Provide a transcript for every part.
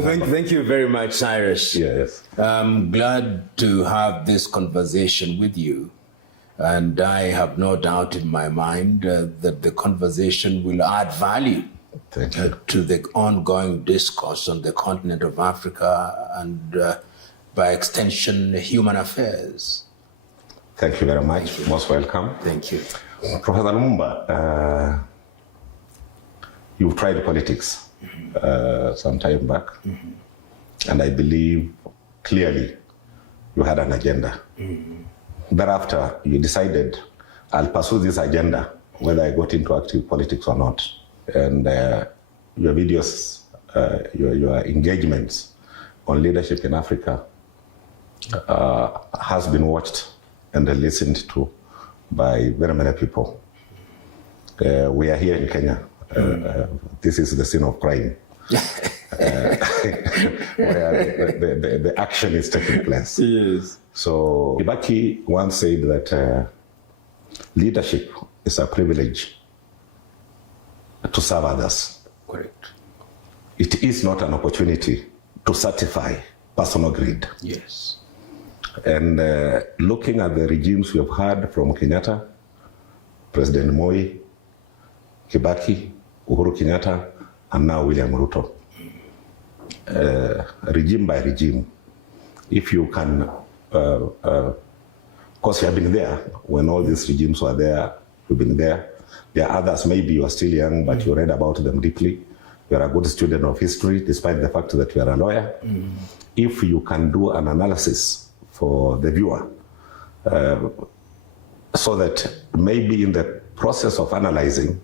Thank you very much, Cyrus. Yes. I'm glad to have this conversation with you. And I have no doubt in my mind that the conversation will add value to the ongoing discourse on the continent of Africa and, by extension, human affairs. Thank you very much. Most welcome. Thank you. Professor Lumumba, you've tried politics some time back, and I believe clearly you had an agenda. Thereafter, you decided, I'll pursue this agenda, whether I got into active politics or not. And your videos, your engagements on leadership in Africa has been watched and listened to by very many people. We are here in Kenya. This is the scene of crime, where the action is taking place. Yes. So Kibaki once said that leadership is a privilege to serve others. Correct. It is not an opportunity to satisfy personal greed. Yes. And looking at the regimes we have had from Kenyatta, President Moi, Kibaki, Uhuru Kenyatta, and now William Ruto, regime by regime, if you can, of course you have been there when all these regimes were there, you've been there. There are others, maybe you are still young, but you read about them deeply. You are a good student of history, despite the fact that you are a lawyer. If you can do an analysis for the viewer, so that maybe in the process of analyzing,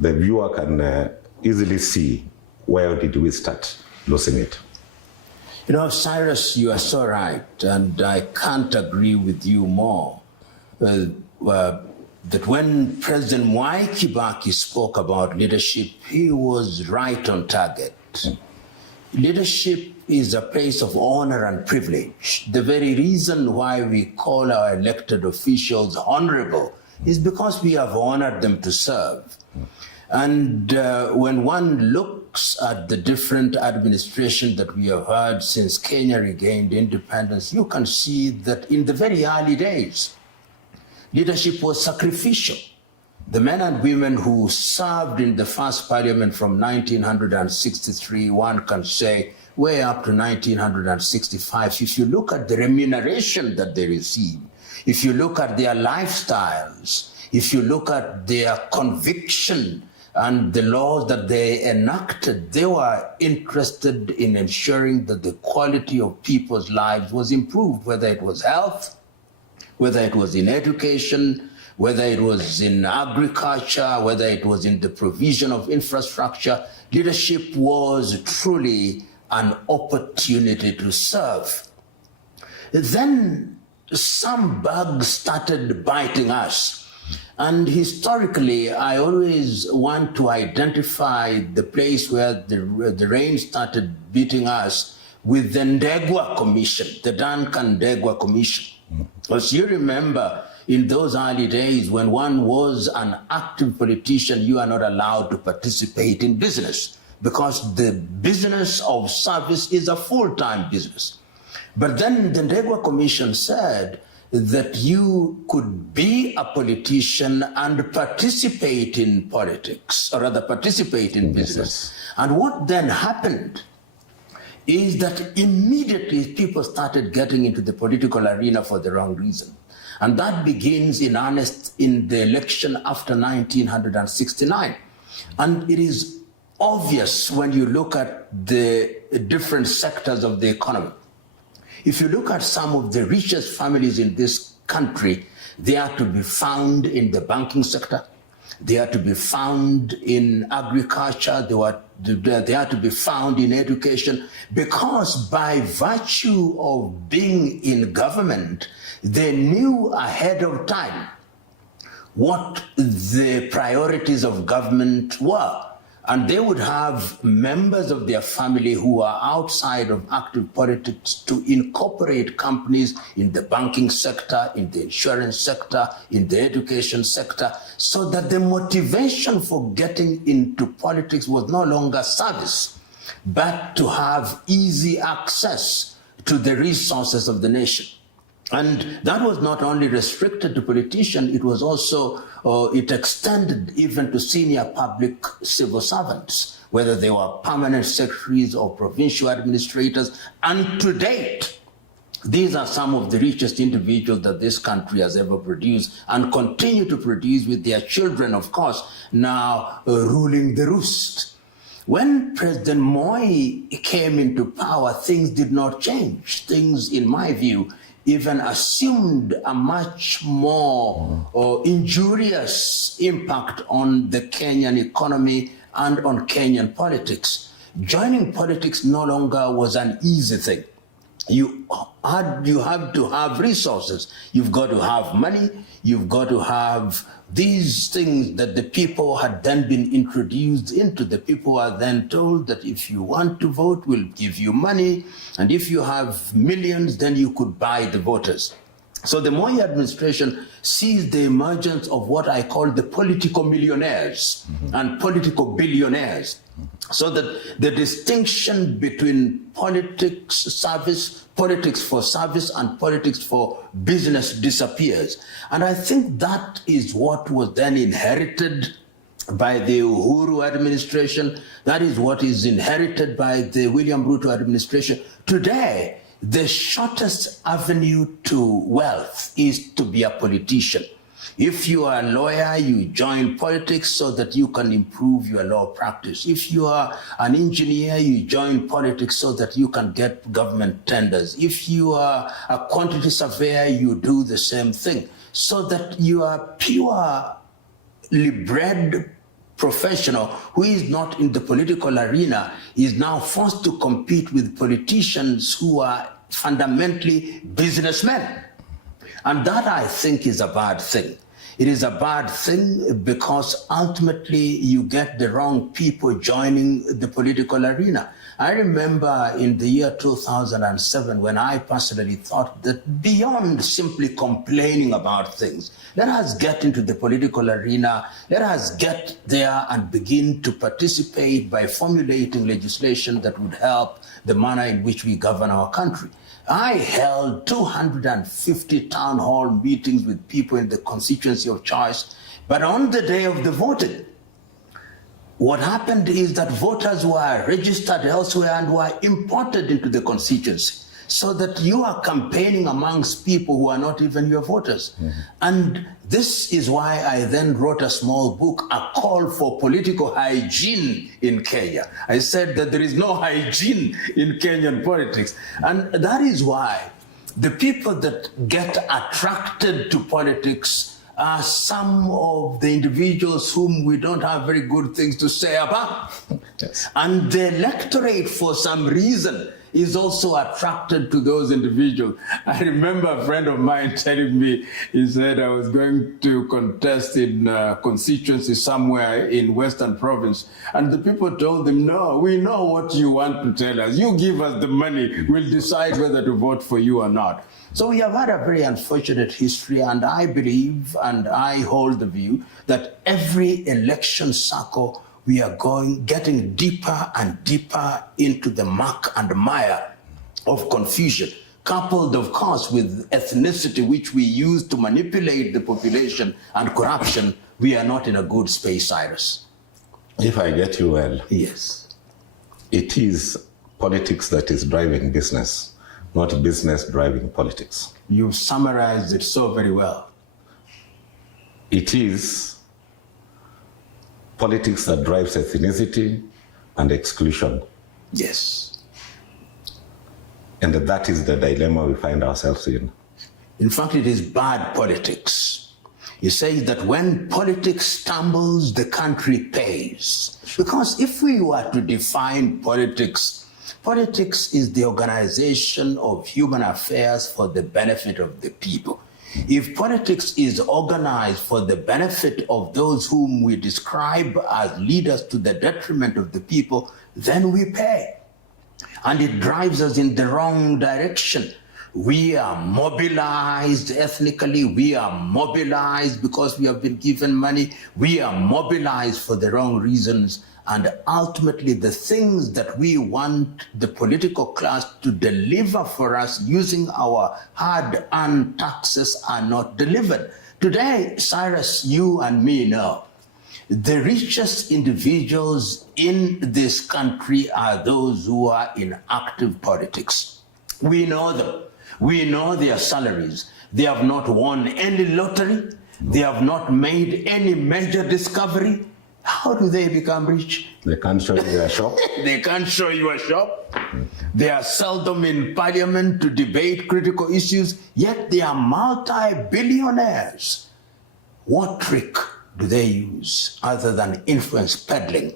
the viewer can easily see where did we start losing it. You know, Cyrus, you are so right, and I can't agree with you more. That when President Mwai Kibaki spoke about leadership, he was right on target. Leadership is a place of honor and privilege. The very reason why we call our elected officials honorable is because we have honored them to serve. And when one looks at the different administrations that we have had since Kenya regained independence, you can see that in the very early days, leadership was sacrificial. The men and women who served in the first parliament from 1963, one can say, way up to 1965, if you look at the remuneration that they received, if you look at their lifestyles, if you look at their conviction and the laws that they enacted, they were interested in ensuring that the quality of people's lives was improved, whether it was health, whether it was in education, whether it was in agriculture, whether it was in the provision of infrastructure. Leadership was truly an opportunity to serve. Then some bugs started biting us. And historically, I always want to identify the place where the rain started beating us with the Ndegwa Commission, the Duncan Ndegwa Commission. As you remember, in those early days, when one was an active politician, you are not allowed to participate in business because the business of service is a full-time business. But then the Ndegwa Commission said that you could be a politician and participate in politics, or rather participate in business. And what then happened is that immediately people started getting into the political arena for the wrong reason. And that begins in earnest in the election after 1969. And it is obvious when you look at the different sectors of the economy. If you look at some of the richest families in this country, they are to be found in the banking sector. They are to be found in agriculture. They are to be found in education, because by virtue of being in government, they knew ahead of time what the priorities of government were. And they would have members of their family who are outside of active politics to incorporate companies in the banking sector, in the insurance sector, in the education sector, so that the motivation for getting into politics was no longer service. but to have easy access to the resources of the nation. And that was not only restricted to politicians, it was also, it extended even to senior public civil servants, whether they were permanent secretaries or provincial administrators. And to date, these are some of the richest individuals that this country has ever produced and continue to produce, with their children, of course, now ruling the roost. When President Moi came into power, things did not change. Things, in my view, even assumed a much more injurious impact on the Kenyan economy and on Kenyan politics. Joining politics no longer was an easy thing. You have to have resources. You've got to have money. You've got to have these things that the people had then been introduced into. The people are then told that if you want to vote, we'll give you money. And if you have millions, then you could buy the voters. So the Moi administration sees the emergence of what I call the political millionaires and political billionaires. So that the distinction between politics for service and politics for business disappears. And I think that is what was then inherited by the Uhuru administration. That is what is inherited by the William Ruto administration. Today, the shortest avenue to wealth is to be a politician. If you are a lawyer, you join politics so that you can improve your law practice. If you are an engineer, you join politics so that you can get government tenders. If you are a quantity surveyor, you do the same thing. So that you are purely bred professional who is not in the political arena is now forced to compete with politicians who are fundamentally businessmen. And that, I think, is a bad thing. It is a bad thing because ultimately you get the wrong people joining the political arena. I remember in the year 2007 when I personally thought that beyond simply complaining about things, let us get into the political arena, let us get there and begin to participate by formulating legislation that would help the manner in which we govern our country. I held 250 town hall meetings with people in the constituency of choice, but on the day of the voting, what happened is that voters were registered elsewhere and were imported into the constituency, so that you are campaigning amongst people who are not even your voters. And this is why I then wrote a small book, A Call for Political Hygiene in Kenya. I said that there is no hygiene in Kenyan politics. And that is why the people that get attracted to politics are some of the individuals whom we don't have very good things to say about. Yes. And the electorate, for some reason, is also attracted to those individuals. I remember a friend of mine telling me, he said I was going to contest in a constituency somewhere in Western Province. And the people told him, no, we know what you want to tell us. You give us the money, we'll decide whether to vote for you or not. So we have had a very unfortunate history, and I believe, and I hold the view, that every election cycle we are getting deeper and deeper into the muck and mire of confusion, coupled, of course, with ethnicity, which we use to manipulate the population, and corruption. We are not in a good space, Cyrus. If I get you well, yes, it is politics that is driving business, not business driving politics. You summarized it so very well. It is politics that drives ethnicity and exclusion. Yes. And that is the dilemma we find ourselves in. In fact, it is bad politics. You say that when politics stumbles, the country pays. Because if we were to define politics, politics is the organization of human affairs for the benefit of the people. If politics is organized for the benefit of those whom we describe as leaders to the detriment of the people, then we pay. And it drives us in the wrong direction. We are mobilized ethnically. We are mobilized because we have been given money. We are mobilized for the wrong reasons. And ultimately, the things that we want the political class to deliver for us using our hard-earned taxes are not delivered. Today, Cyrus, you and me know, the richest individuals in this country are those who are in active politics. We know them. We know their salaries. They have not won any lottery. They have not made any major discovery. How do they become rich? They can't show you a shop. They can't show you a shop. They are seldom in parliament to debate critical issues, yet they are multi-billionaires. What trick do they use other than influence peddling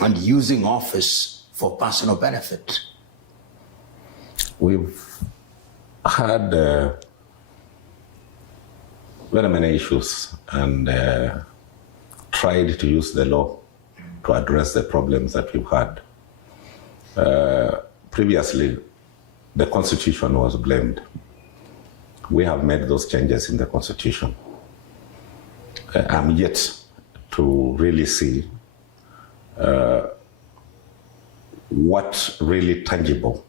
and using office for personal benefit? We've had very many issues and tried to use the law to address the problems that we've had. Previously, the Constitution was blamed. We have made those changes in the Constitution. I'm yet to really see what really tangible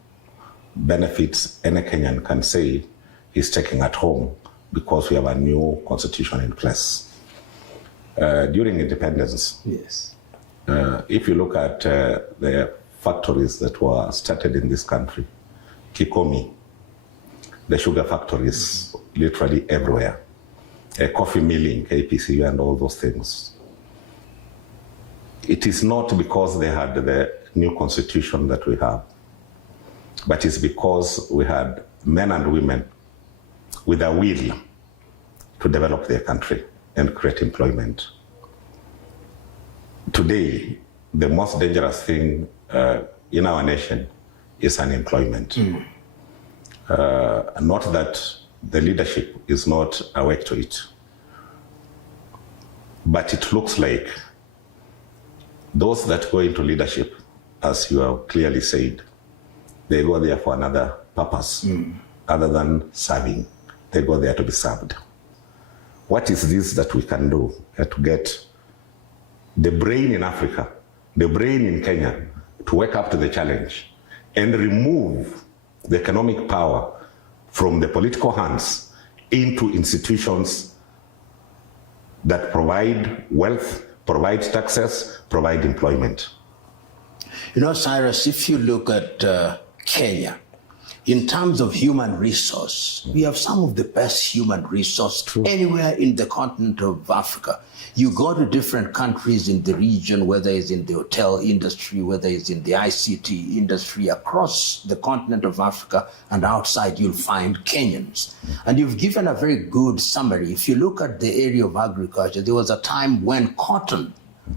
benefits any Kenyan can say he's taking at home because we have a new constitution in place. During independence, yes. If you look at the factories that were started in this country, Kikomi, the sugar factories, literally everywhere, coffee milling, KPC, and all those things. It is not because they had the new constitution that we have, but it's because we had men and women with a will to develop their country and create employment. Today, the most dangerous thing in our nation is unemployment. Not that the leadership is not awake to it, but it looks like those that go into leadership, as you have clearly said, they go there for another purpose other than serving. They go there to be served. What is this that we can do to get the brain in Africa, the brain in Kenya, to wake up to the challenge and remove the economic power from the political hands into institutions that provide wealth, provide taxes, provide employment? You know, Cyrus, if you look at Kenya, in terms of human resource, we have some of the best human resource anywhere in the continent of Africa. You go to different countries in the region, whether it's in the hotel industry, whether it's in the ICT industry, across the continent of Africa and outside, you'll find Kenyans. And you've given a very good summary. If you look at the area of agriculture, there was a time when cotton,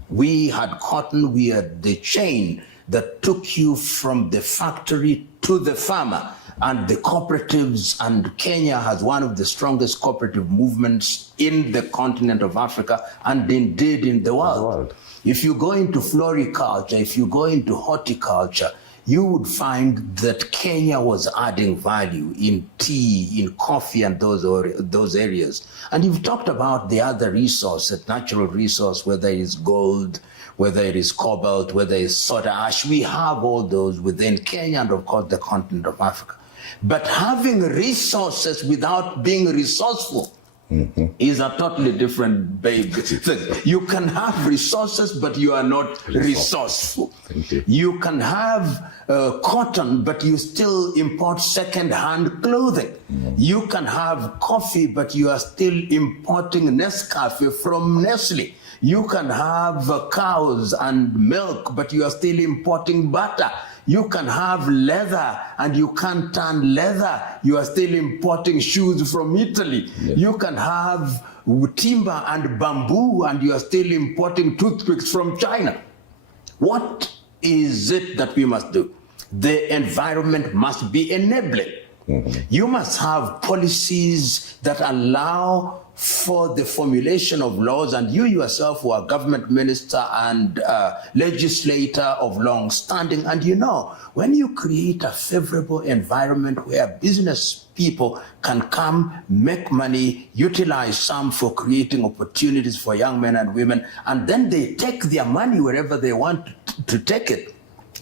we had the chain that took you from the factory to the farmer, and the cooperatives, and Kenya has one of the strongest cooperative movements in the continent of Africa and indeed in the world. If you go into floriculture, if you go into horticulture, you would find that Kenya was adding value in tea, in coffee, and those areas. And you've talked about the other resources, natural resource, whether it's gold, whether it is cobalt, whether it's soda ash. We have all those within Kenya and, of course, the continent of Africa. But having resources without being resourceful is a totally different thing. You can have resources, but you are not resourceful. You can have cotton, but you still import second-hand clothing. You can have coffee, but you are still importing Nescafe from Nestle. You can have cows and milk, but you are still importing butter. You can have leather and you can't turn leather. You are still importing shoes from Italy. Yes. You can have timber and bamboo and you are still importing toothpicks from China. What is it that we must do? The environment must be enabling. You must have policies that allow for the formulation of laws, and you yourself were a government minister and legislator of long standing. And you know, when you create a favorable environment where business people can come, make money, utilize some for creating opportunities for young men and women, and then they take their money wherever they want to take it,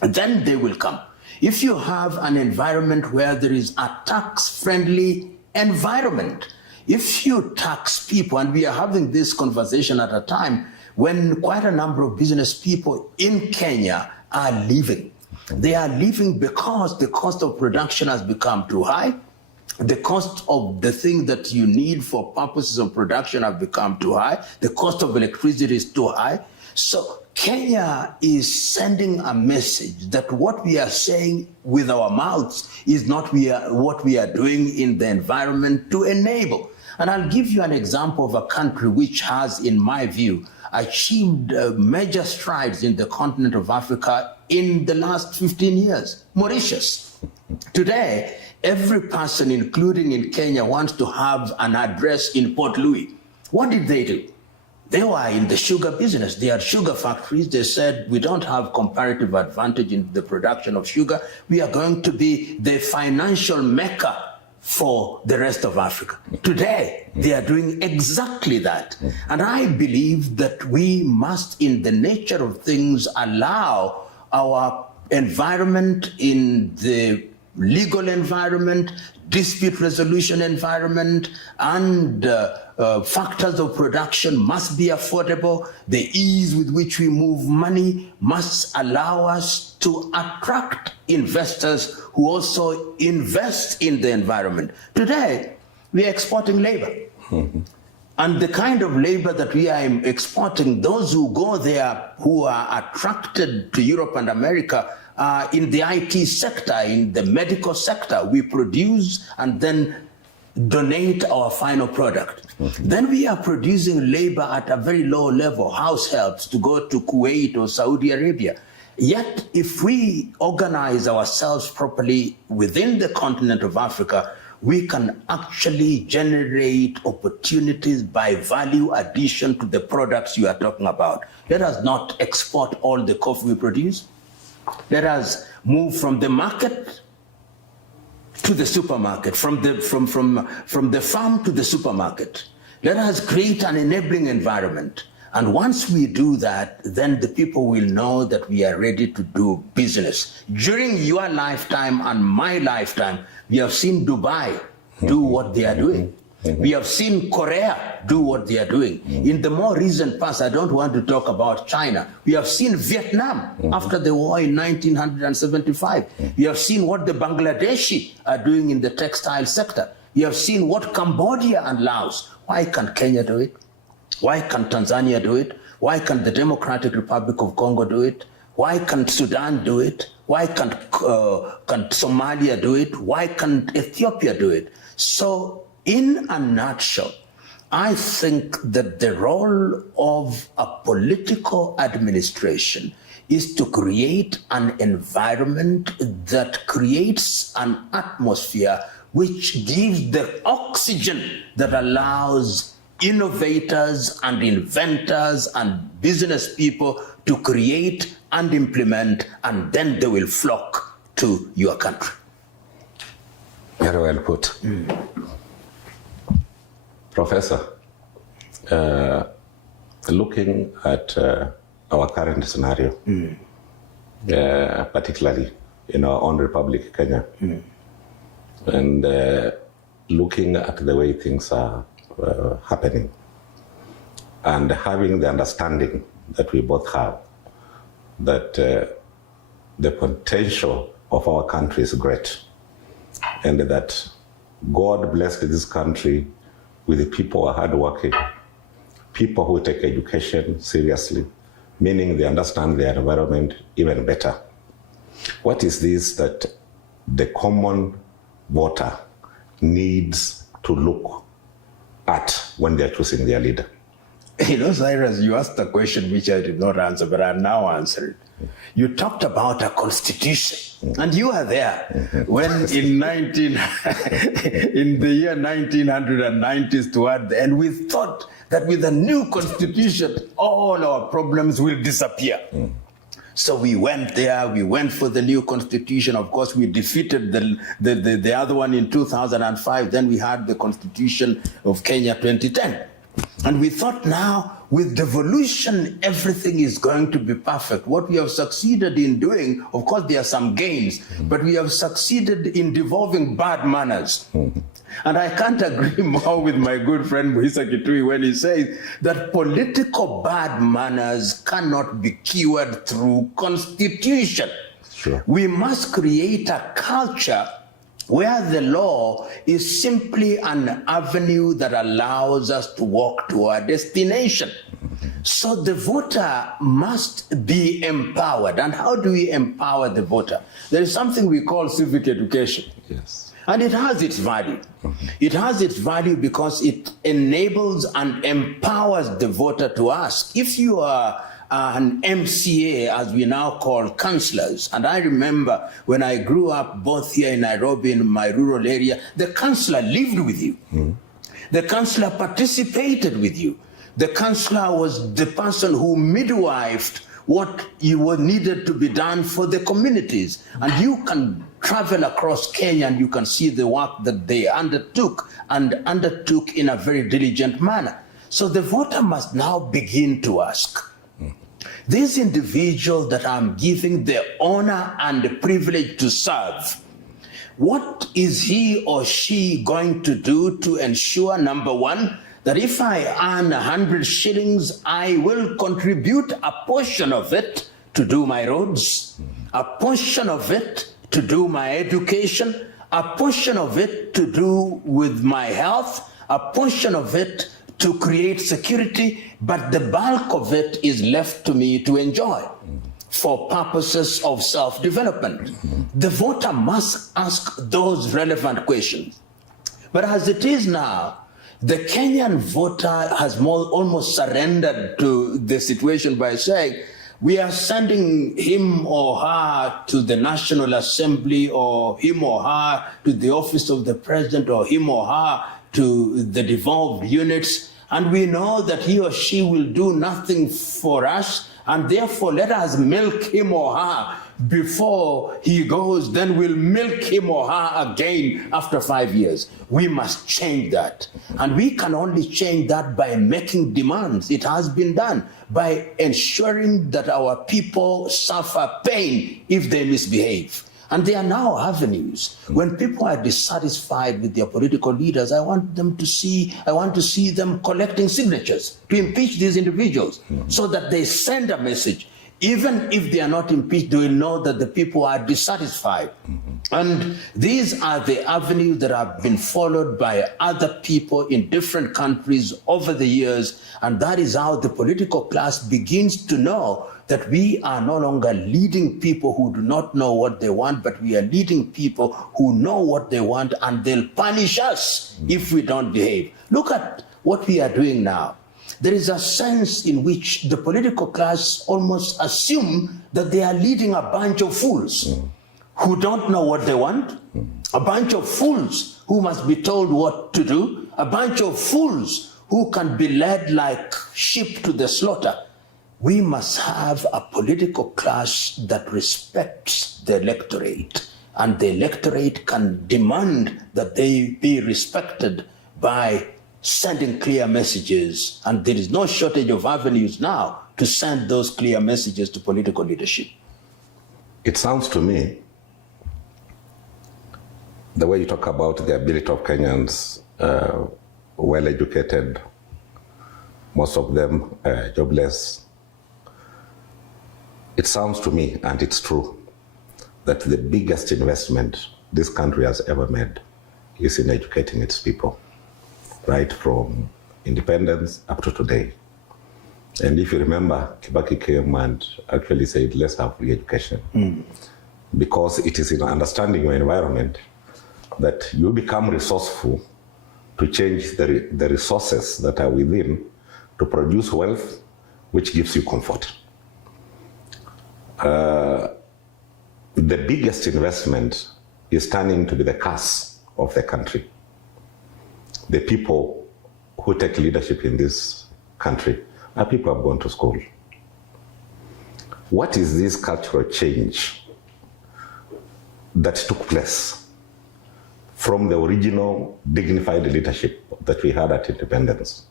then they will come. If you have an environment where there is a tax-friendly environment, if you tax people, and we are having this conversation at a time when quite a number of business people in Kenya are leaving. They are leaving because the cost of production has become too high. The cost of the thing that you need for purposes of production have become too high. The cost of electricity is too high. So Kenya is sending a message that what we are saying with our mouths is not what we are doing in the environment to enable. And I'll give you an example of a country which has, in my view, achieved major strides in the continent of Africa in the last 15 years, Mauritius. Today, every person, including in Kenya, wants to have an address in Port Louis. What did they do? They were in the sugar business. They had sugar factories. They said, we don't have comparative advantage in the production of sugar. We are going to be the financial mecca for the rest of Africa. Today, they are doing exactly that. And I believe that we must, in the nature of things, allow our environment, in the legal environment, dispute resolution environment, and factors of production must be affordable. The ease with which we move money must allow us to attract investors who also invest in the environment. Today, we are exporting labor. And the kind of labor that we are exporting, those who go there who are attracted to Europe and America, in the IT sector, in the medical sector, we produce and then donate our final product. Then we are producing labor at a very low level, house helps to go to Kuwait or Saudi Arabia. Yet, if we organize ourselves properly within the continent of Africa, we can actually generate opportunities by value addition to the products you are talking about. Let us not export all the coffee we produce. Let us move from the market to the supermarket, from the farm to the supermarket. Let us create an enabling environment. And once we do that, then the people will know that we are ready to do business. During your lifetime and my lifetime, we have seen Dubai do what they are doing. We have seen Korea do what they are doing. In the more recent past, I don't want to talk about China. We have seen Vietnam after the war in 1975. We have seen what the Bangladeshi are doing in the textile sector. We have seen what Cambodia and Laos. Why can't Kenya do it? Why can't Tanzania do it? Why can't the Democratic Republic of Congo do it? Why can't Sudan do it? Why can't Somalia do it? Why can't Ethiopia do it? So, in a nutshell, I think that the role of a political administration is to create an environment that creates an atmosphere which gives the oxygen that allows innovators and inventors and business people to create and implement, and then they will flock to your country. Very well put. Professor, looking at our current scenario, particularly in our own Republic, Kenya, and looking at the way things are happening, and having the understanding that we both have that the potential of our country is great, and that God blessed this country with the people who are hardworking, people who take education seriously, meaning they understand their environment even better. What is this that the common voter needs to look at when they're choosing their leader? You know, Cyrus, you asked a question which I did not answer, but I'll now answer it. You talked about a constitution, and you were there when in the year 1990s toward the end, we thought that with a new constitution, all our problems will disappear. So we went there, we went for the new constitution. Of course, we defeated the other one in 2005. Then we had the constitution of Kenya 2010. And we thought now, with devolution, everything is going to be perfect. What we have succeeded in doing, of course, there are some gains, but we have succeeded in devolving bad manners. And I can't agree more with my good friend Moisa Kitui when he says that political bad manners cannot be cured through constitution. Sure. We must create a culture where the law is simply an avenue that allows us to walk to our destination. So the voter must be empowered. And how do we empower the voter? There is something we call civic education. Yes. And it has its value. It has its value because it enables and empowers the voter to ask. If you are an MCA, as we now call councillors, and I remember when I grew up both here in Nairobi and in my rural area, the councillor lived with you. The councillor participated with you. The councillor was the person who midwifed what you needed to be done for the communities. And you can travel across Kenya and you can see the work that they undertook in a very diligent manner. So the voter must now begin to ask, this individual that I'm giving the honor and the privilege to serve, what is he or she going to do to ensure, number one, that if I earn 100 shillings, I will contribute a portion of it to do my roads, a portion of it to do my education, a portion of it to do with my health, a portion of it to create security, but the bulk of it is left to me to enjoy for purposes of self-development. The voter must ask those relevant questions. But as it is now, the Kenyan voter has almost surrendered to the situation by saying, we are sending him or her to the National Assembly, or him or her to the office of the president, or him or her to the devolved units, and we know that he or she will do nothing for us, and therefore let us milk him or her before he goes, then we'll milk him or her again after 5 years. We must change that. And we can only change that by making demands. It has been done by ensuring that our people suffer pain if they misbehave. And there are now avenues. When people are dissatisfied with their political leaders, I want to see them collecting signatures to impeach these individuals so that they send a message. Even if they are not impeached, they will know that the people are dissatisfied. And these are the avenues that have been followed by other people in different countries over the years. And that is how the political class begins to know that we are no longer leading people who do not know what they want, but we are leading people who know what they want, and they'll punish us if we don't behave. Look at what we are doing now. There is a sense in which the political class almost assume that they are leading a bunch of fools who don't know what they want, a bunch of fools who must be told what to do, a bunch of fools who can be led like sheep to the slaughter. We must have a political class that respects the electorate, and the electorate can demand that they be respected by sending clear messages. And there is no shortage of avenues now to send those clear messages to political leadership. It sounds to me, the way you talk about the ability of Kenyans, well-educated, most of them jobless, it sounds to me, and it's true, that the biggest investment this country has ever made is in educating its people, right from independence up to today. And if you remember, Kibaki came and actually said, let's have free education. Because it is in understanding your environment that you become resourceful to change the resources that are within to produce wealth, which gives you comfort. the biggest investment is turning to be the curse of the country. The people who take leadership in this country are people who have gone to school. What is this cultural change that took place from the original dignified leadership that we had at independence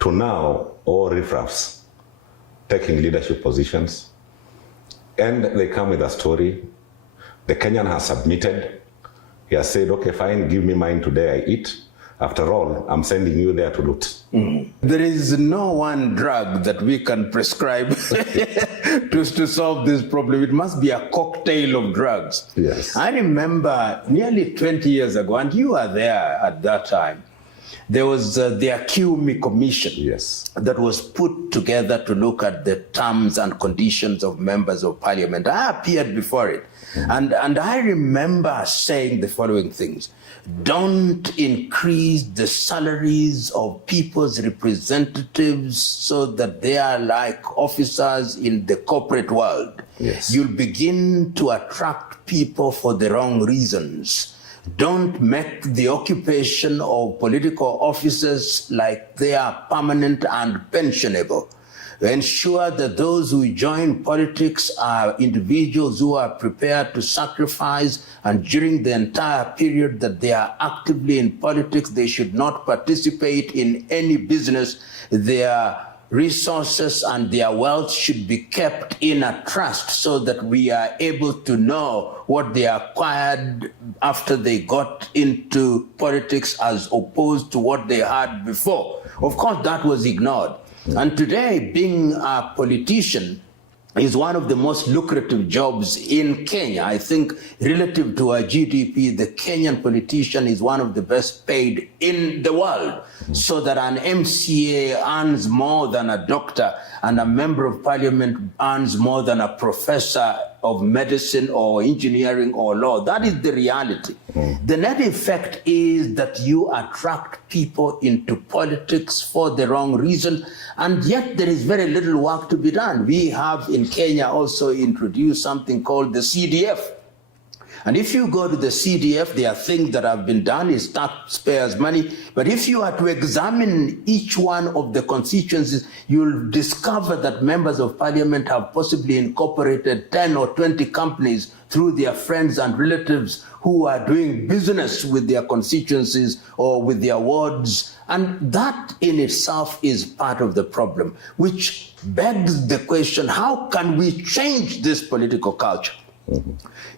to now all riffraffs taking leadership positions? And they come with a story. The Kenyan has submitted. He has said, okay, fine, give me mine today, I eat. After all, I'm sending you there to loot. There is no one drug that we can prescribe to solve this problem. It must be a cocktail of drugs. Yes. I remember nearly 20 years ago, and you were there at that time, there was the Acumi Commission, Yes, that was put together to look at the terms and conditions of members of parliament. I appeared before it. And I remember saying the following things: don't increase the salaries of people's representatives so that they are like officers in the corporate world. Yes. You'll begin to attract people for the wrong reasons. Don't make the occupation of political offices like they are permanent and pensionable. Ensure that those who join politics are individuals who are prepared to sacrifice, and during the entire period that they are actively in politics, they should not participate in any business. Their resources and their wealth should be kept in a trust so that we are able to know what they acquired after they got into politics as opposed to what they had before. Of course, that was ignored. And today, being a politician is one of the most lucrative jobs in Kenya. I think relative to our GDP, the Kenyan politician is one of the best paid in the world. So that an MCA earns more than a doctor, and a member of parliament earns more than a professor of medicine or engineering or law. That is the reality. The net effect is that you attract people into politics for the wrong reason, and yet there is very little work to be done. We have in Kenya also introduced something called the CDF. And if you go to the CDF, there are things that have been done, it's taxpayers' money. But if you are to examine each one of the constituencies, you'll discover that members of parliament have possibly incorporated 10 or 20 companies through their friends and relatives who are doing business with their constituencies or with their wards. And that in itself is part of the problem, which begs the question, how can we change this political culture?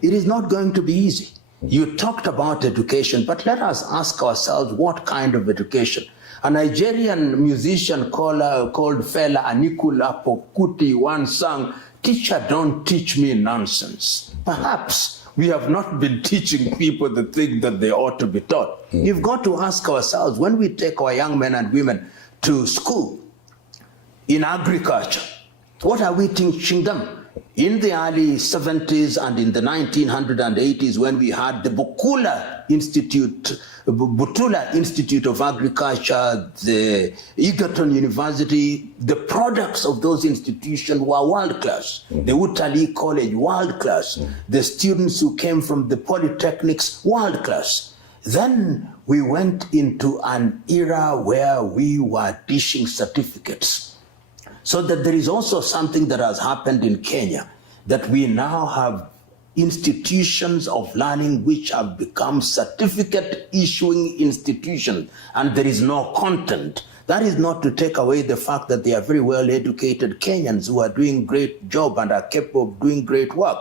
It is not going to be easy. You talked about education, but let us ask ourselves, what kind of education? A Nigerian musician called Fela Anikula Pokuti once sang, "Teacher, don't teach me nonsense." Perhaps we have not been teaching people the thing that they ought to be taught. You've got to ask ourselves, when we take our young men and women to school in agriculture, what are we teaching them? In the early 70s and in the 1980s, when we had the Butula Institute of Agriculture, the Egerton University, the products of those institutions were world-class. The Utali College, world-class. The students who came from the polytechnics, world-class. Then we went into an era where we were dishing certificates. So that there is also something that has happened in Kenya, that we now have institutions of learning which have become certificate issuing institutions, and there is no content. That is not to take away the fact that they are very well educated Kenyans who are doing great job and are capable of doing great work.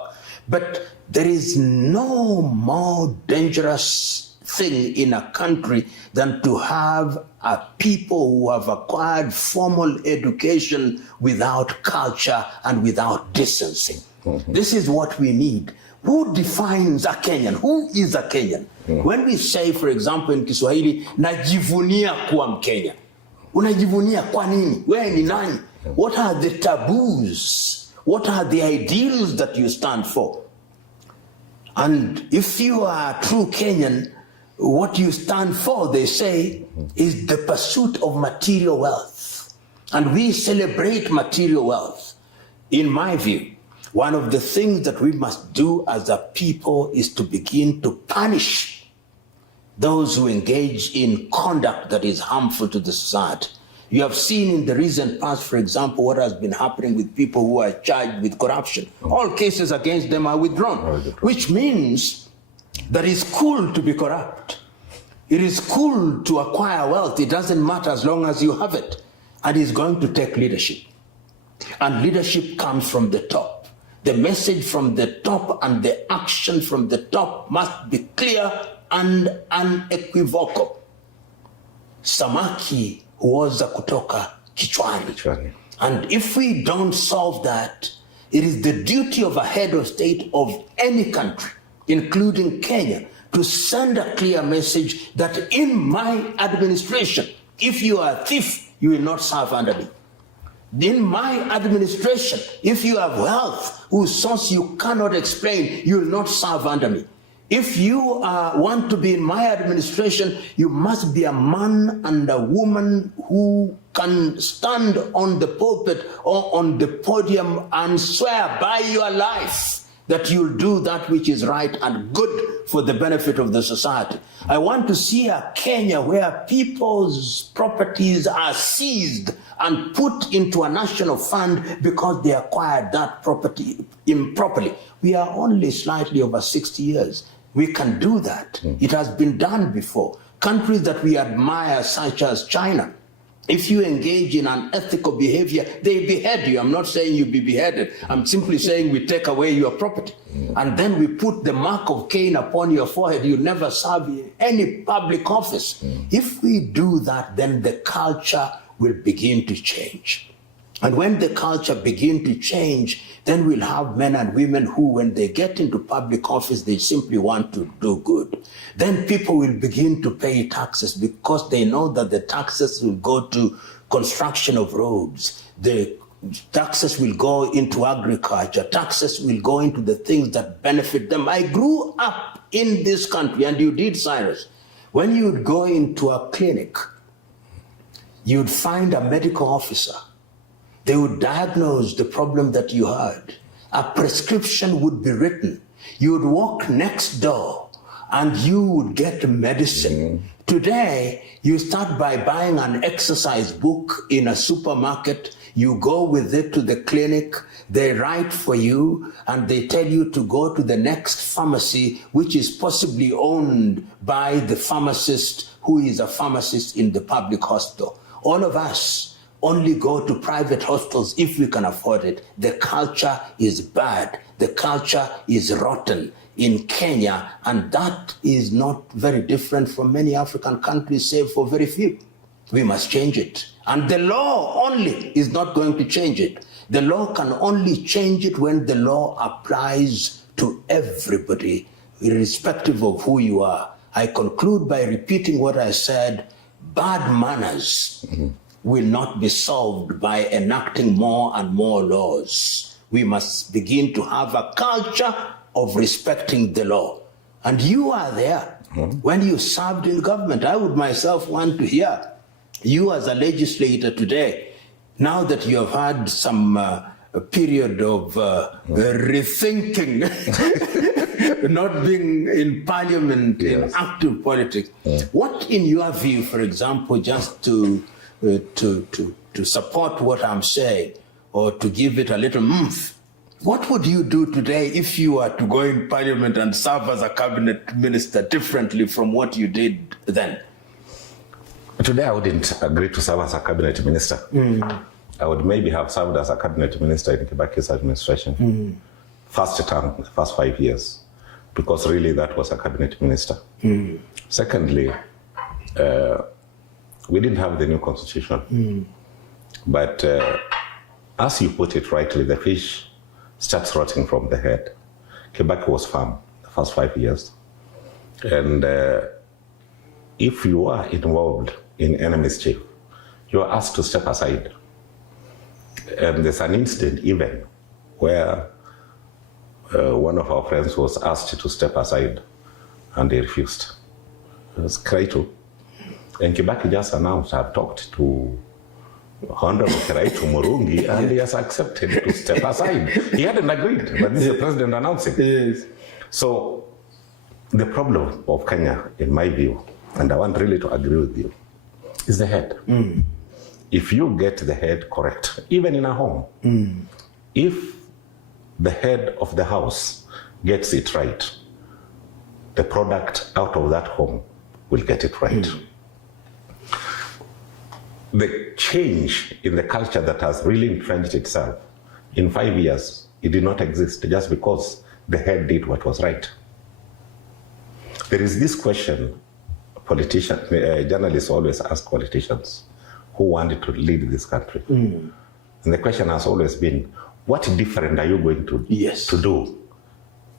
But there is no more dangerous thing in a country than to have a people who have acquired formal education without culture and without decency. This is what we need. Who defines a Kenyan? Who is a Kenyan? When we say, for example, in Kiswahili, najivunia kuwa Mkenya. Unajivunia kwa nini? Wewe ni nani? What are the taboos? What are the ideals that you stand for? And if you are a true Kenyan, what you stand for, they say, is the pursuit of material wealth. And we celebrate material wealth. In my view, One of the things that we must do as a people is to begin to punish those who engage in conduct that is harmful to the society. You have seen in the recent past, for example, what has been happening with people who are charged with corruption. All cases against them are withdrawn, which means that it's cool to be corrupt. It is cool to acquire wealth. It doesn't matter as long as you have it. And it's going to take leadership. And leadership comes from the top. The message from the top and the action from the top must be clear and unequivocal. Samaki huoza kutoka kichwani. And if we don't solve that, it is the duty of a head of state of any country, including Kenya, to send a clear message that in my administration, if you are a thief, you will not serve under me. In my administration, if you have wealth whose source you cannot explain, you will not serve under me. If you want to be in my administration, you must be a man and a woman who can stand on the pulpit or on the podium and swear by your life that you'll do that which is right and good for the benefit of the society. I want to see a Kenya where people's properties are seized and put into a national fund because they acquired that property improperly. We are only slightly over 60 years. We can do that. It has been done before. Countries that we admire, such as China, if you engage in unethical behavior, they behead you. I'm not saying you be beheaded. I'm simply saying we take away your property. And then we put the mark of Cain upon your forehead. You never serve in any public office. If we do that, then the culture will begin to change. And when the culture begins to change, then we'll have men and women who, when they get into public office, they simply want to do good. Then people will begin to pay taxes because they know that the taxes will go to construction of roads. The taxes will go into agriculture. Taxes will go into the things that benefit them. I grew up in this country, and you did, Cyrus. When you would go into a clinic, you'd find a medical officer. They would diagnose the problem that you had. A prescription would be written. You would walk next door and you would get medicine. Today, you start by buying an exercise book in a supermarket. You go with it to the clinic. They write for you and they tell you to go to the next pharmacy, which is possibly owned by the pharmacist who is a pharmacist in the public hospital. All of us only go to private hospitals if we can afford it. The culture is bad. The culture is rotten in Kenya, and that is not very different from many African countries, save for very few. We must change it. And the law only is not going to change it. The law can only change it when the law applies to everybody, irrespective of who you are. I conclude by repeating what I said. Bad manners will not be solved by enacting more and more laws. We must begin to have a culture of respecting the law. And you are there. When you served in government, I would myself want to hear you as a legislator today, now that you have had some period of rethinking, not being in parliament, in active politics. What in your view, for example, just to support what I'm saying, or to give it a little oomph, what would you do today if you were to go in parliament and serve as a cabinet minister differently from what you did then? Today I wouldn't agree to serve as a cabinet minister. I would maybe have served as a cabinet minister in Kibaki's administration. First term, the first 5 years, because really that was a cabinet minister. Secondly, we didn't have the new constitution. But as you put it rightly, the fish starts rotting from the head. Kibaki was firm the first 5 years. And if you are involved in enemy mischief, you are asked to step aside. And there's an incident even where one of our friends was asked to step aside and they refused. It was Kraito. And Kibaki just announced, I've talked to Honorable Kiraitu Murungi, and he has accepted to step aside. He hadn't agreed, but this is the president announcing. Yes. So the problem of Kenya, in my view, and I want really to agree with you, is the head. If you get the head correct, even in a home, if the head of the house gets it right, the product out of that home will get it right. The change in the culture that has really entrenched itself, in 5 years, it did not exist just because the head did what was right. There is this question, journalists always ask politicians who wanted to lead this country. And the question has always been, what different are you going to do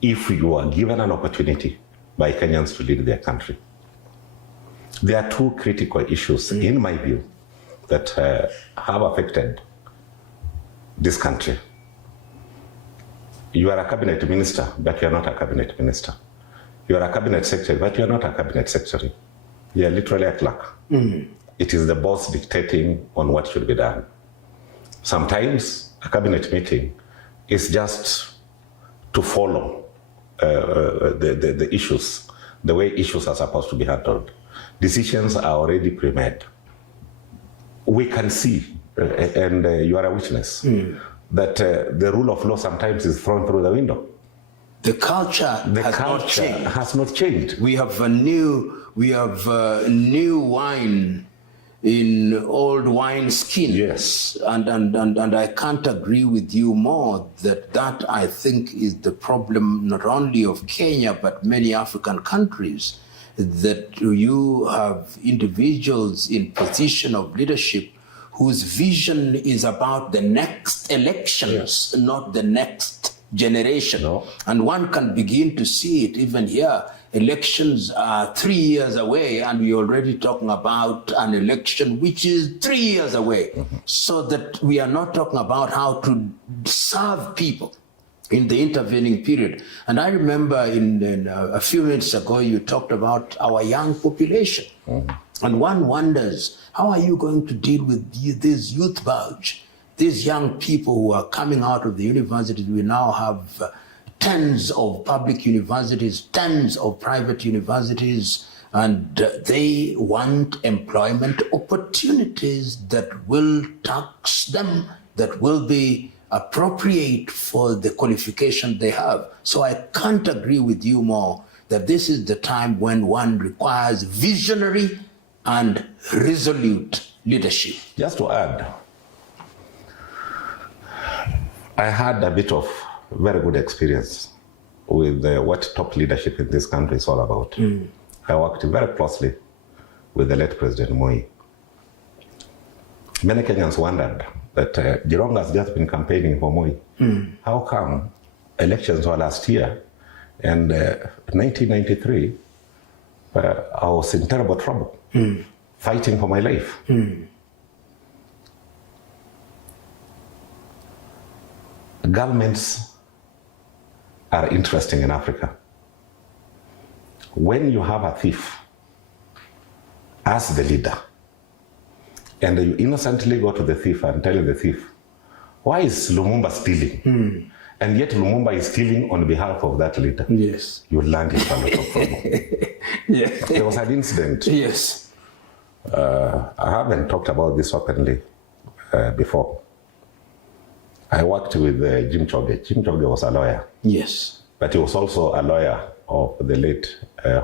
if you are given an opportunity by Kenyans to lead their country? There are two critical issues, in my view, that have affected this country. You are a cabinet minister, but you are not a cabinet minister. You are a cabinet secretary, but you are not a cabinet secretary. You are literally a clerk. It is the boss dictating on what should be done. Sometimes a cabinet meeting is just to follow the issues, the way issues are supposed to be handled. Decisions are already pre-made. We can see, and you are a witness, that the rule of law sometimes is thrown through the window. The culture has not changed. We have new wine in old wine skin. Yes. And I can't agree with you more that I think is the problem not only of Kenya but many African countries, that you have individuals in position of leadership whose vision is about the next elections, not the next generation. No. And one can begin to see it even here. Elections are 3 years away, and we're already talking about an election which is 3 years away. So that we are not talking about how to serve people in the intervening period. And I remember in a few minutes ago, you talked about our young population. And one wonders, how are you going to deal with this youth bulge, these young people who are coming out of the universities? We now have tens of public universities, tens of private universities, and they want employment opportunities that will tax them, that will be appropriate for the qualification they have. So I can't agree with you more that this is the time when one requires visionary and resolute leadership. Just to add, I had a bit of very good experience with what top leadership in this country is all about. I worked very closely with the late President Moi. Many Kenyans wondered that Jirongo has just been campaigning for Moi. How come elections were last year, and 1993, I was in terrible trouble, fighting for my life. Governments are interesting in Africa. When you have a thief as the leader, and you innocently go to the thief and tell the thief, why is Lumumba stealing? And yet Lumumba is stealing on behalf of that leader. Yes. You land in a lot of trouble. There was an incident. Yes. I haven't talked about this openly before. I worked with Jim Choge. Jim Choge was a lawyer. Yes. But he was also a lawyer of the late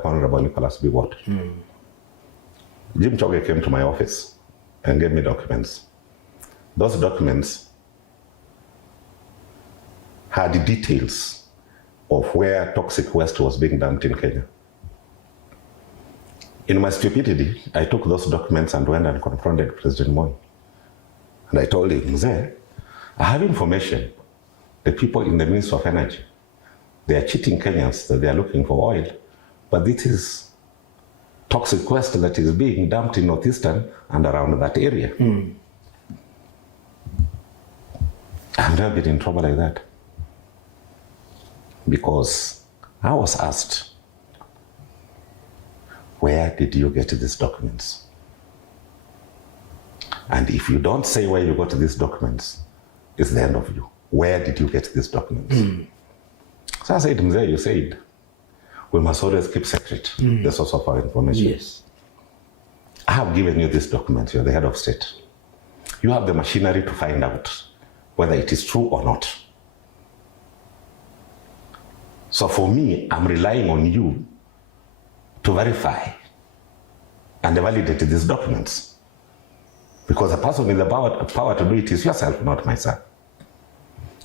Honorable Nicholas Biwott. Jim Choge came to my office and gave me documents. Those documents had details of where toxic waste was being dumped in Kenya. In my stupidity, I took those documents and went and confronted President Moi. And I told him, Mzee, I have information. The people in the Ministry of Energy, they are cheating Kenyans that they are looking for oil, but this is toxic waste that is being dumped in Northeastern and around that area. I've never been in trouble like that. Because I was asked, where did you get these documents? And if you don't say where you got these documents, it's the end of you. Where did you get these documents? So I said, Mzee, you said, we must always keep secret the source of our information. Yes. I have given you this document, you're the head of state. You have the machinery to find out whether it is true or not. So for me, I'm relying on you to verify and validate these documents. Because the person with the power to do it is yourself, not myself.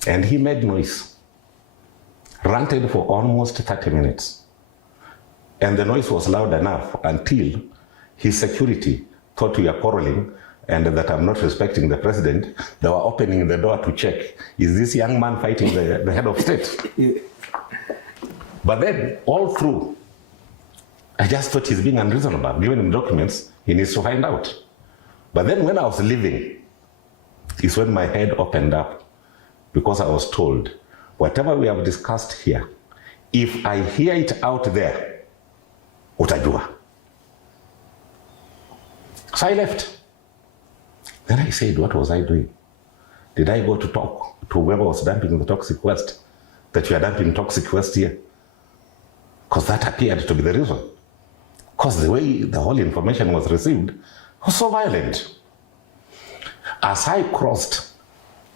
And he made noise, ranted for almost 30 minutes. And the noise was loud enough until his security thought we are quarreling and that I'm not respecting the president. They were opening the door to check, is this young man fighting the head of state? But then, all through, I just thought he's being unreasonable. Giving him documents, he needs to find out. But then when I was leaving, is when my head opened up, because I was told, whatever we have discussed here, if I hear it out there, utajua. So I left. Then I said, what was I doing? Did I go to talk to whoever was dumping the toxic waste, that you are dumping toxic waste here? Because that appeared to be the reason. Because the way the whole information was received was so violent. As I crossed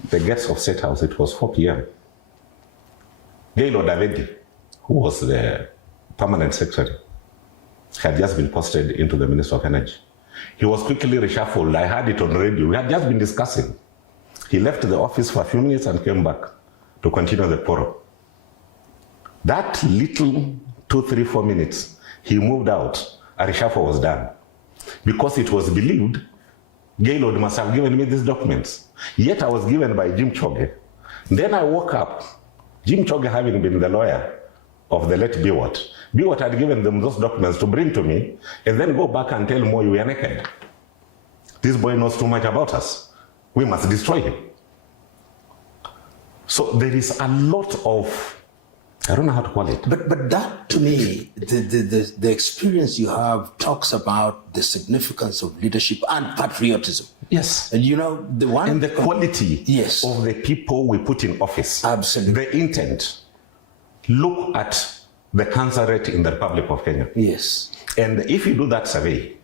the gates of State House, it was 4 p.m. Gaylord Davedi, who was the permanent secretary, had just been posted into the Minister of Energy. He was quickly reshuffled. I heard it on radio. We had just been discussing. He left the office for a few minutes and came back to continue the forum. That little 2, 3, 4 minutes, he moved out. A reshuffle was done. Because it was believed Gaylord must have given me these documents. Yet I was given by Jim Choge. Then I woke up, Jim Choge having been the lawyer of the late Biwott. Biwott had given them those documents to bring to me and then go back and tell Moi we are naked. This boy knows too much about us. We must destroy him. So there is a lot of, I don't know how to call it. But that, to me, the experience you have talks about the significance of leadership and patriotism. Yes. And you know, the one... And the quality yes. of the people we put in office. Absolutely. The intent. Look at the cancer rate in the Republic of Kenya. Yes. And if you do that survey,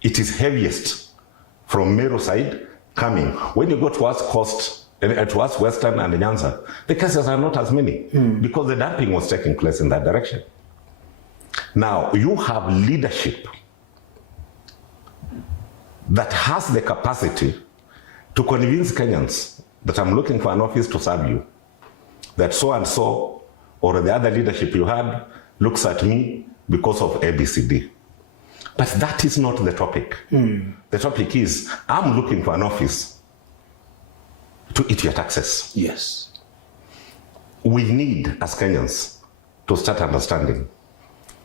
it is heaviest from Meru side coming. When you go towards Coast, towards Western and Nyanza, the cases are not as many because the dumping was taking place in that direction. Now, you have leadership that has the capacity to convince Kenyans that I'm looking for an office to serve you, that so and so or the other leadership you had looks at me because of ABCD. But that is not the topic. The topic is, I'm looking for an office to eat your taxes. Yes. We need, as Kenyans, to start understanding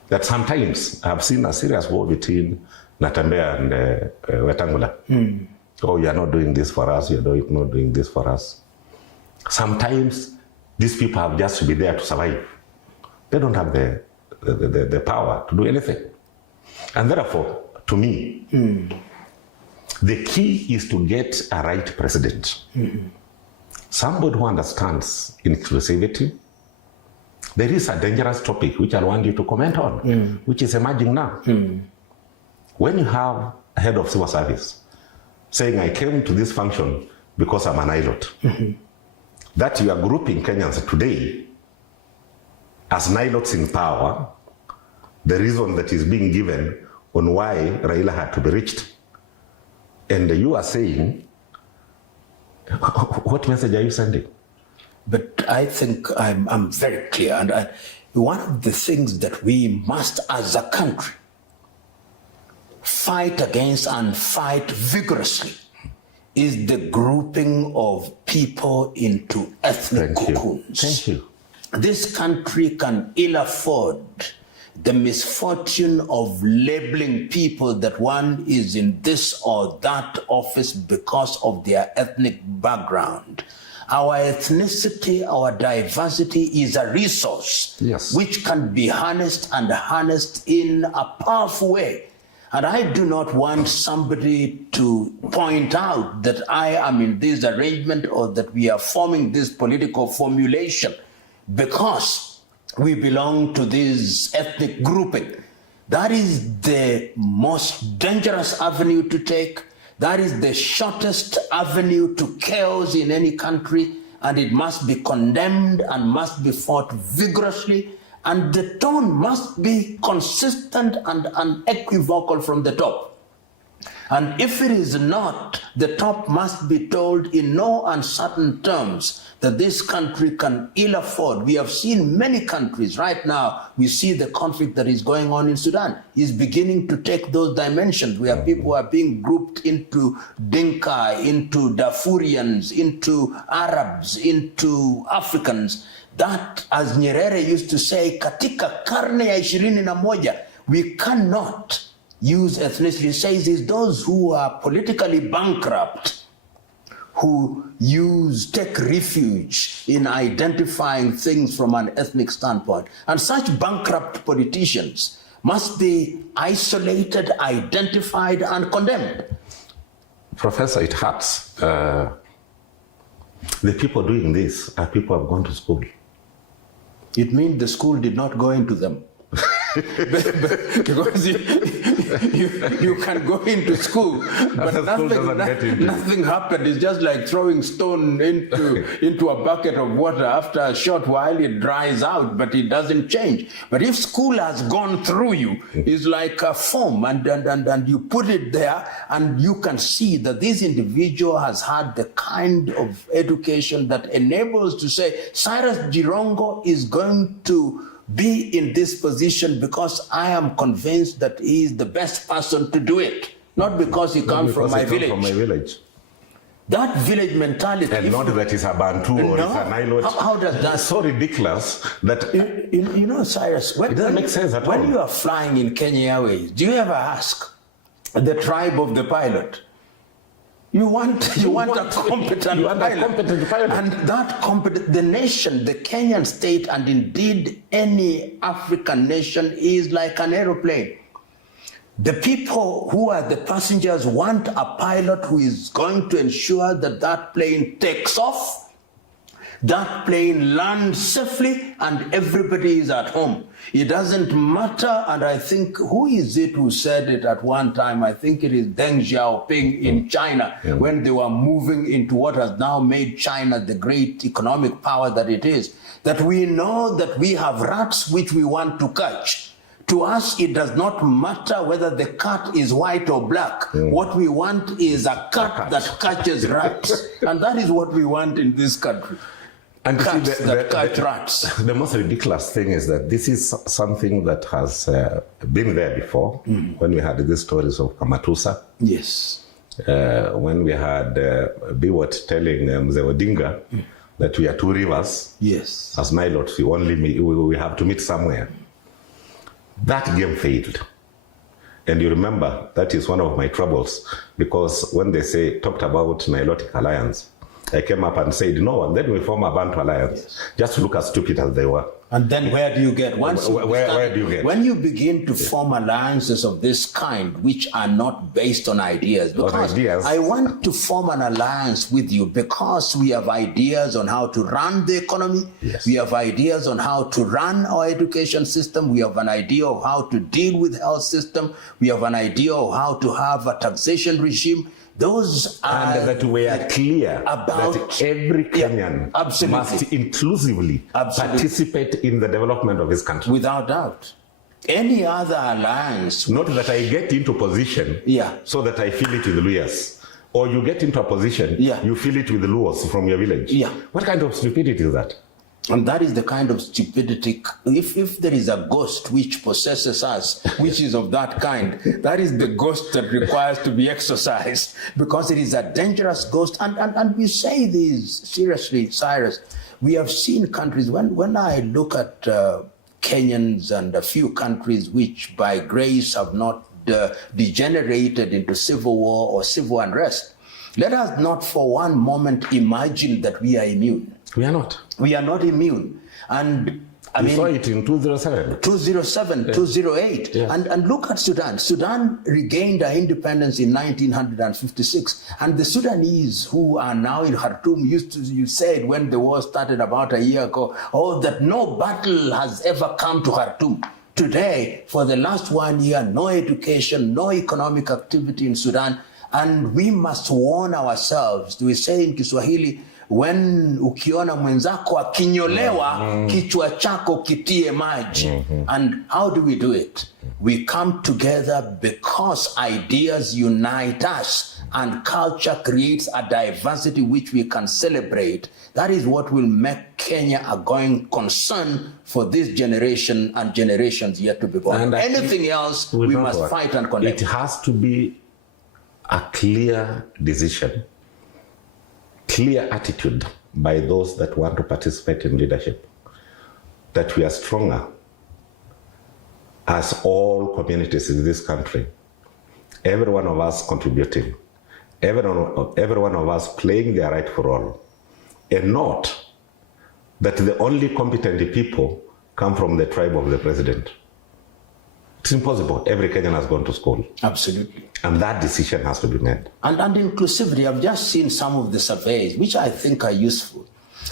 that sometimes I've seen a serious war between Natembea and Wetangula. Oh, you're not doing this for us, you're not doing this for us. Sometimes these people have just to be there to survive. They don't have the power to do anything. And therefore, to me, the key is to get a right president. Somebody who understands inclusivity. There is a dangerous topic which I want you to comment on, which is emerging now. When you have a head of civil service saying, I came to this function because I'm an ILOT, that you are grouping Kenyans today as NILOTs in power, the reason that is being given on why Raila had to be reached. And you are saying, what message are you sending? But I think I'm very clear. And one of the things that we must, as a country, fight against and fight vigorously is the grouping of people into ethnic cocoons. Thank you. This country can ill afford the misfortune of labeling people that one is in this or that office because of their ethnic background. Our ethnicity, our diversity is a resource yes. which can be harnessed and harnessed in a powerful way. And I do not want somebody to point out that I am in this arrangement or that we are forming this political formulation because we belong to this ethnic grouping. That is the most dangerous avenue to take. That is the shortest avenue to chaos in any country, and it must be condemned and must be fought vigorously. And the tone must be consistent and unequivocal from the top. And if it is not, the top must be told in no uncertain terms that this country can ill afford. We have seen many countries right now. We see the conflict that is going on in Sudan is beginning to take those dimensions where people are being grouped into Dinka, into Darfurians, into Arabs, into Africans. That, as Nyerere used to say, katika karne ya 21, we cannot use ethnicity. He says is those who are politically bankrupt, who take refuge in identifying things from an ethnic standpoint. And such bankrupt politicians must be isolated, identified, and condemned. Professor, it hurts. The people doing this are people who have gone to school. It means the school did not go into them. Because you can go into school, but nothing happened. It's just like throwing stone into a bucket of water. After a short while, it dries out, but it doesn't change. But if school has gone through you, it's like a foam, and you put it there, and you can see that this individual has had the kind of education that enables to say, Cyrus Jirongo is going to be in this position because I am convinced that he is the best person to do it, not because he comes from my village. That village mentality. And not that he's a Bantu or he's a Nilot. How does that? It's so ridiculous that... You know, Cyrus, it doesn't make sense at all. When you are flying in Kenya Airways, do you ever ask the tribe of the pilot? You want a competent pilot. And that the nation, the Kenyan state, and indeed any African nation is like an aeroplane. The people who are the passengers want a pilot who is going to ensure that that plane takes off, that plane lands safely, and everybody is at home. It doesn't matter, and I think, who is it who said it at one time? I think it is Deng Xiaoping in China, when they were moving into what has now made China the great economic power that it is, that we know that we have rats which we want to catch. To us, it does not matter whether the cat is white or black. What we want is a cat that catches rats. And that is what we want in this country. And cats that catch rats. The most ridiculous thing is that this is something that has been there before, when we had these stories of Kamatusa. Yes. When we had Biwot telling Mzee Odinga that we are two rivers. Yes. As Nilots, we have to meet somewhere. That game failed. And you remember, that is one of my troubles, because when they talked about Nilotic Alliance, I came up and said no, and then we form a Bantu Alliance, just to look as stupid as they were. And then where do you get? Where do you get? When you begin to form alliances of this kind, which are not based on ideas, because I want to form an alliance with you because we have ideas on how to run the economy, we have ideas on how to run our education system, we have an idea of how to deal with health system, we have an idea of how to have a taxation regime. Those are, and that we are clear about that every Kenyan must inclusively participate in the development of his country. Without doubt. Any other alliance. Not that I get into position so that I feel it with Luyas. Or you get into a position, you feel it with the Luos from your village. What kind of stupidity is that? And that is the kind of stupidity, if there is a ghost which possesses us, which is of that kind, that is the ghost that requires to be exorcised, because it is a dangerous ghost. And we say this seriously, Cyrus. We have seen countries, when I look at Kenyans and a few countries which by grace have not degenerated into civil war or civil unrest, let us not for one moment imagine that we are immune. We are not. We are not immune. And I mean, saw it in 2007. 2007, yeah. 2008. Yeah. And look at Sudan. Sudan regained their independence in 1956. And the Sudanese who are now in Khartoum you said when the war started about a year ago, oh, that no battle has ever come to Khartoum. Today, for the last 1 year, no education, no economic activity in Sudan. And we must warn ourselves. We say in Kiswahili, when ukiona mwenzako akinyolewa, kichwa chako kitie maji. And how do we do it? We come together because ideas unite us and culture creates a diversity which we can celebrate. That is what will make Kenya a going concern for this generation and generations yet to be born. And anything else, we must fight and connect. It has to be a clear decision, clear attitude by those that want to participate in leadership, that we are stronger as all communities in this country, every one of us contributing, every one of us playing their rightful role, and not that the only competent people come from the tribe of the president. It's impossible. Every Kenyan has gone to school. Absolutely. And that decision has to be made. And inclusivity, I've just seen some of the surveys, which I think are useful.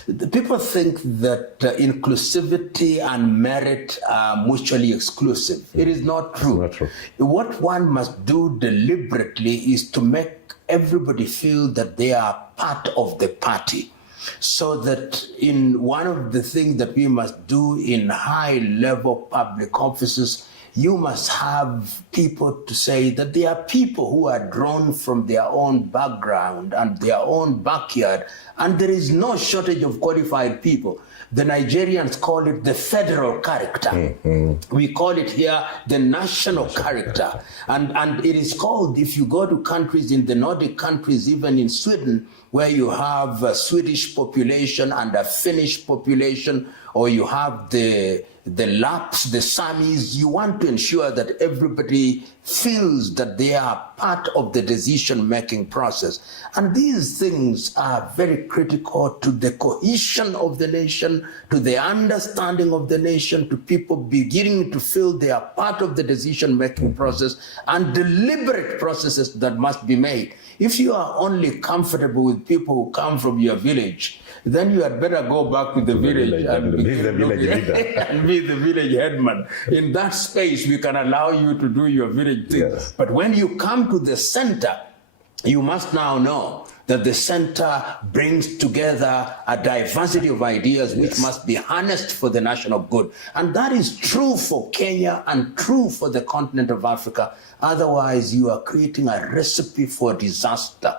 The people think that inclusivity and merit are mutually exclusive. It is not true. It's not true. What one must do deliberately is to make everybody feel that they are part of the party. So that in one of the things that we must do in high-level public offices, you must have people to say that they are people who are drawn from their own background and their own backyard, and there is no shortage of qualified people. The Nigerians call it the federal character. We call it here the national character. And it is called, if you go to countries in the Nordic countries, even in Sweden, where you have a Swedish population and a Finnish population, or you have the Laps, the Samis, you want to ensure that everybody feels that they are part of the decision-making process. And these things are very critical to the cohesion of the nation, to the understanding of the nation, to people beginning to feel they are part of the decision-making process and deliberate processes that must be made. If you are only comfortable with people who come from your village, then you had better go back to the village and be the village leader. And be the village headman. In that space, we can allow you to do your village thing. Yes. But when you come to the center, you must now know that the center brings together a diversity of ideas which must be harnessed for the national good. And that is true for Kenya and true for the continent of Africa. Otherwise, you are creating a recipe for disaster.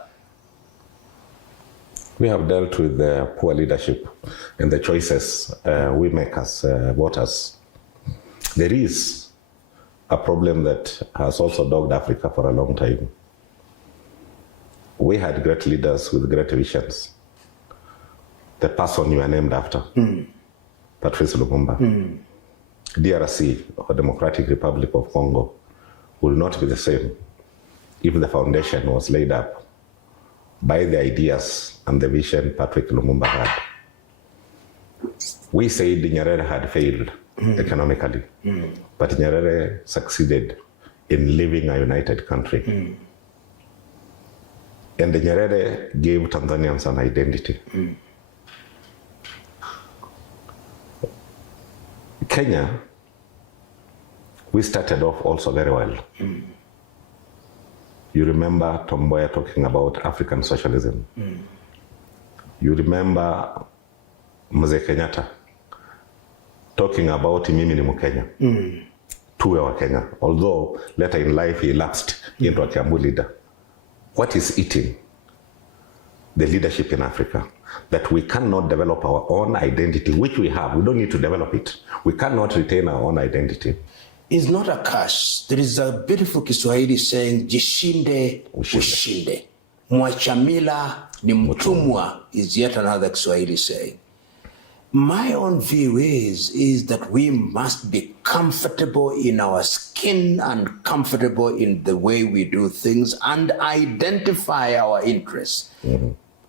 We have dealt with the poor leadership and the choices we make as voters. There is a problem that has also dogged Africa for a long time. We had great leaders with great visions. The person you are named after, Patrice Lumumba, DRC, or Democratic Republic of Congo, will not be the same if the foundation was laid up by the ideas and the vision Patrick Lumumba had. We said Nyerere had failed economically, but Nyerere succeeded in leaving a united country. And Nyerere gave Tanzanians an identity. Kenya, we started off also very well. You remember Tom Mboya talking about African socialism. You remember Mzee Kenyatta talking about mimi ni Mkenya. Tuwe wa Kenya. Although later in life he lapsed into a Kiambu leader. What is eating the leadership in Africa? That we cannot develop our own identity, which we have. We don't need to develop it. We cannot retain our own identity. It's not a curse. There is a beautiful Kiswahili saying, jishinde ushinde. Mwachamila ni mtumwa is yet another Kiswahili saying. My own view is that we must be comfortable in our skin and comfortable in the way we do things and identify our interests.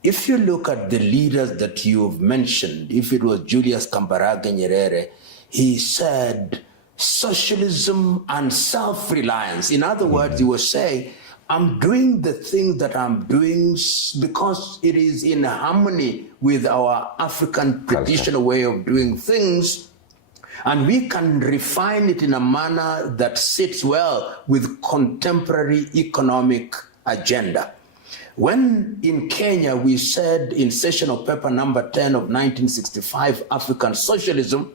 If you look at the leaders that you've mentioned, if it was Julius Kambarage Nyerere, he said, socialism and self-reliance. In other words, he was saying, I'm doing the thing that I'm doing because it is in harmony with our African traditional way of doing things, and we can refine it in a manner that sits well with contemporary economic agenda. When in Kenya we said in session of paper number 10 of 1965, African Socialism,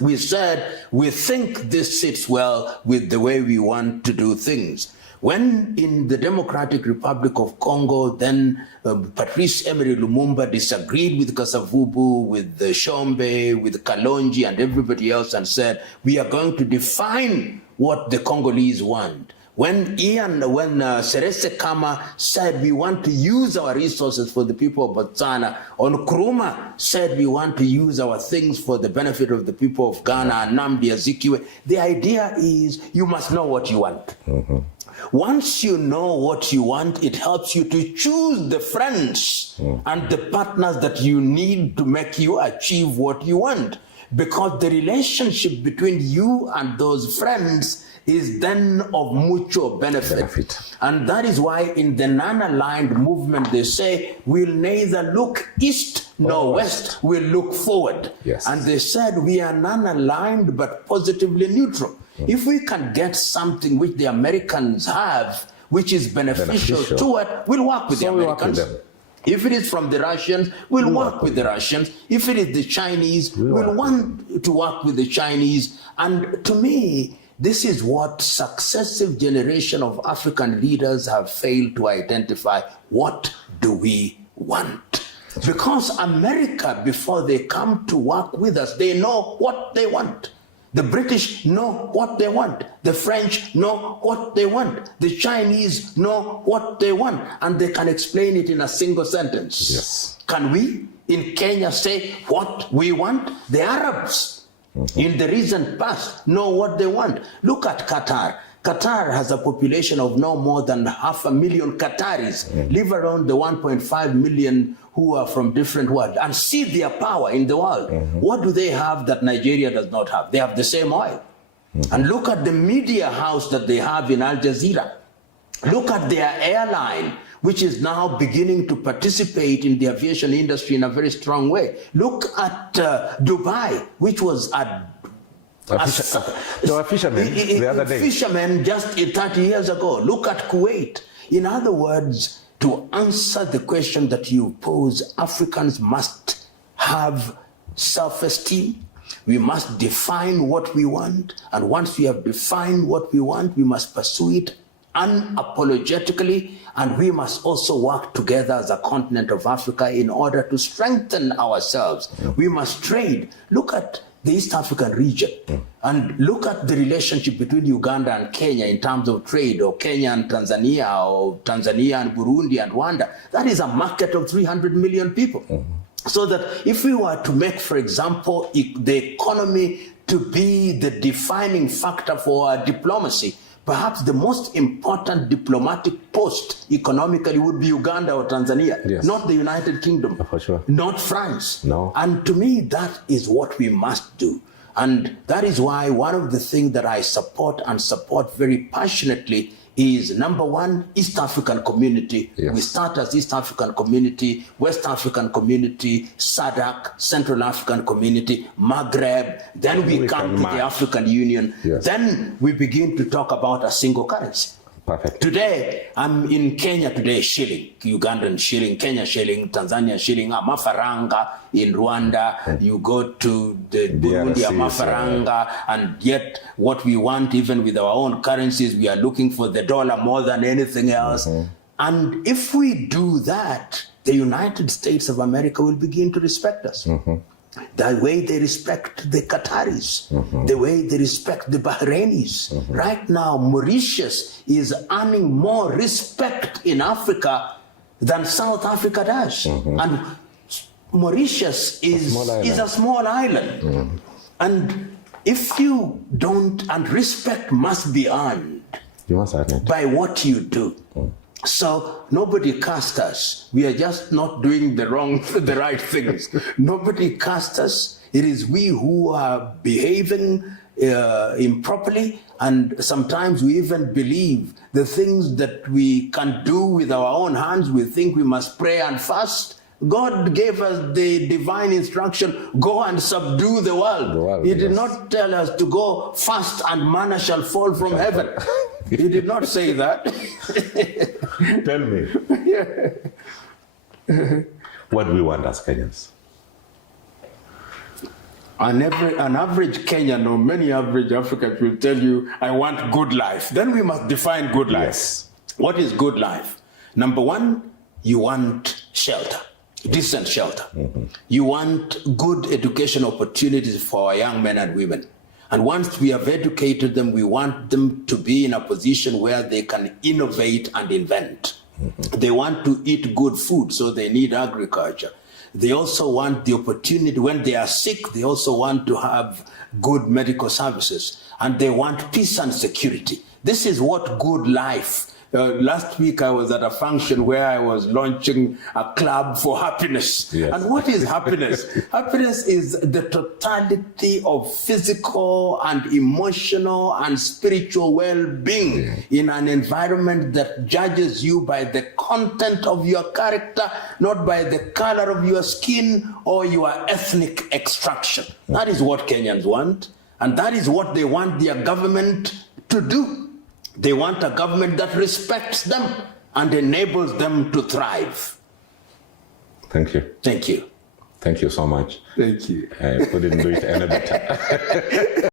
we said we think this sits well with the way we want to do things. When in the Democratic Republic of Congo, then Patrice Emery Lumumba disagreed with Kasavubu, with Shombe, with Kalonji and everybody else and said, we are going to define what the Congolese want. When Seretse Khama said we want to use our resources for the people of Botswana, Nkrumah said we want to use our things for the benefit of the people of Ghana, and Nnamdi Azikiwe, the idea is you must know what you want. Once you know what you want, it helps you to choose the friends and the partners that you need to make you achieve what you want. Because the relationship between you and those friends is then of mutual benefit. And that is why in the non-aligned movement they say, we'll neither look east nor west, we'll look forward. Yes. And they said we are non-aligned but positively neutral. If we can get something which the Americans have, which is beneficial to it, we'll work with the Americans. If it is from the Russians, we'll work with the Russians. If it is the Chinese, we'll want to work with the Chinese. And to me, this is what successive generation of African leaders have failed to identify. What do we want? Because America, before they come to work with us, they know what they want. The British know what they want. The French know what they want. The Chinese know what they want. And they can explain it in a single sentence. Yes. Can we in Kenya say what we want? The Arabs in the recent past know what they want. Look at Qatar. Qatar has a population of no more than 500,000 Qataris, live around the 1.5 million who are from different worlds, and see their power in the world. What do they have that Nigeria does not have? They have the same oil. And look at the media house that they have in Al Jazeera. Look at their airline, which is now beginning to participate in the aviation industry in a very strong way. Look at Dubai, which was There were fishermen the other day. Fishermen just 30 years ago. Look at Kuwait. In other words, to answer the question that you pose, Africans must have self-esteem. We must define what we want. And once we have defined what we want, we must pursue it unapologetically. And we must also work together as a continent of Africa in order to strengthen ourselves. We must trade. Look at the East African region and look at the relationship between Uganda and Kenya in terms of trade, or Kenya and Tanzania, or Tanzania and Burundi and Rwanda. That is a market of 300 million people. So that if we were to make, for example, the economy to be the defining factor for our diplomacy, perhaps the most important diplomatic post economically would be Uganda or Tanzania, not the United Kingdom, for sure. Not France. No. And to me, that is what we must do. And that is why one of the things that I support and support very passionately is, number one, East African community. We start as East African community, West African community, SADC, Central African community, Maghreb, then we come to the African Union. Then we begin to talk about a single currency. Perfect. Today, I'm in Kenya today, shilling, Ugandan shilling, Kenya shilling, Tanzania shilling, Amafaranga in Rwanda. You go to the Burundi, Amafaranga, and yet what we want, even with our own currencies, we are looking for the dollar more than anything else. And if we do that, the United States of America will begin to respect us. The way they respect the Qataris, the way they respect the Bahrainis. Right now, Mauritius is earning more respect in Africa than South Africa does. And Mauritius is a small island. And if you don't, and respect must be earned by what you do. So nobody cast us. We are just not doing the right things. Nobody cast us. It is we who are behaving improperly, and sometimes we even believe the things that we can do with our own hands. We think we must pray and fast. God gave us the divine instruction, go and subdue the world. He did not tell us to go fast and manna shall fall from heaven. He did not say that. Tell me. What do we want as Kenyans? An average Kenyan or many average Africans will tell you, I want good life. Then we must define good life. Yes. What is good life? Number one, you want shelter, decent shelter. You want good education opportunities for our young men and women. And once we have educated them, we want them to be in a position where they can innovate and invent. They want to eat good food, so they need agriculture. They also want the opportunity, when they are sick, they also want to have good medical services. And they want peace and security. This is what good life. Last week I was at a function where I was launching a club for happiness. Yes. And what is happiness? Happiness is the totality of physical and emotional and spiritual well-being in an environment that judges you by the content of your character, not by the color of your skin or your ethnic extraction. That is what Kenyans want. And that is what they want their government to do. They want a government that respects them and enables them to thrive. Thank you. Thank you. Thank you so much. Thank you. I couldn't do it any better.